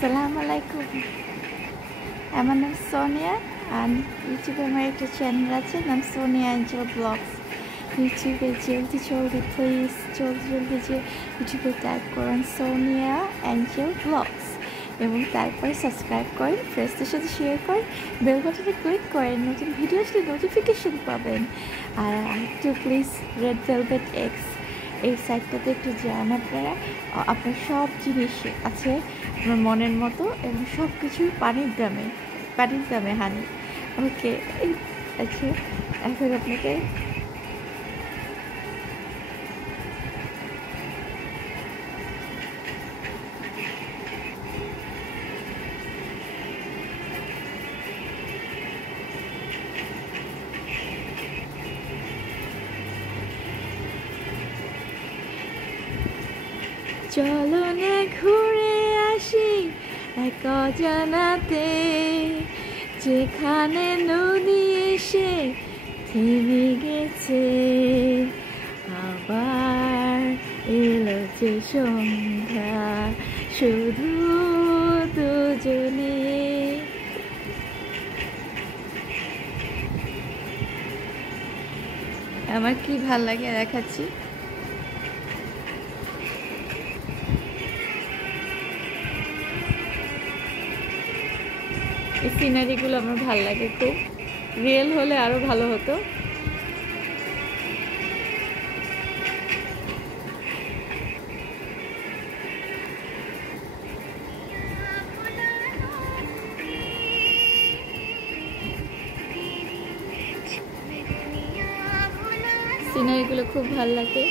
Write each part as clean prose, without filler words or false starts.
আসসালামুআলাইকুম। আমার নাম সোনিয়া আর ইউটিউবে আমার একটা চ্যানেল আছে, নাম সোনিয়া এঞ্জেল ব্লগস। ইউটিউবে জলদি প্লিজ জলদি যে ইউটিউবে টাইপ করুন সোনিয়া এঞ্জেল ব্লগস এবং তারপরে সাবস্ক্রাইব করেন, ফ্রেন্ডসদের সাথে শেয়ার করেন, বেল বাটনে ক্লিক করেন, নতুন ভিডিও আসলে নোটিফিকেশন পাবেন। আর একটু প্লিজ রেড ভেলভেট এক্স এই সাইটটাতে একটু যান। আপনার সব জিনিস আছে আপনার মনের মতো এবং সব কিছু পানির দামে হানি। ওকে, আচ্ছা এখন আপনাকে চলো না ঘুরে আসি এক অজানাতে, যেখানে নদী এসে থেমে গেছে, আবার এলো যে সন্ধ্যা শুধু দুজনে। আমার কি ভাল লাগে দেখাচ্ছি। এই সিনারিগুলো আমার ভালো লাগে, খুব রিয়েল হলে আরো ভালো হতো। সিনারিগুলো খুব ভালো লাগে।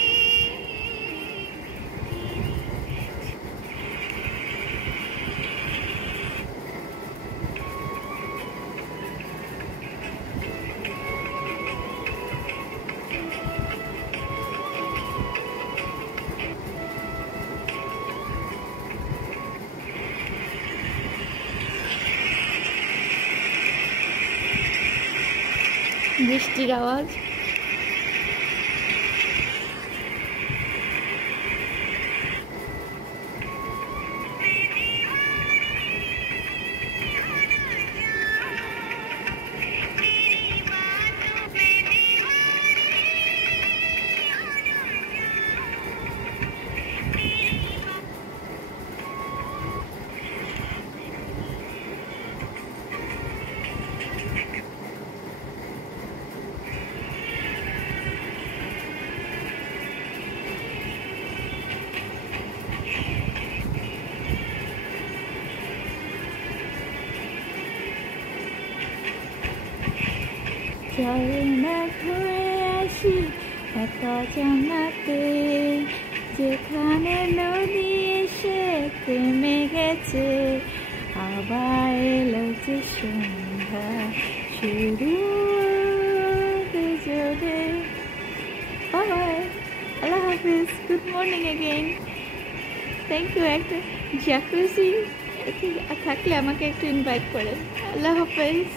বৃষ্টির আওয়াজ, চলো না ঘুরে আসি এক অজানাতে, যেখানে নদী এসে থেমে গেছে, আবার এলো যে সন্ধ্যা শুরু দুজনে। বাই, আল্লাহ হাফিজ, good morning again. Thank you. একটা জাকুজি থাকলে আমাকে একটু ইনভাইট করেন। আল্লাহ হাফিজ।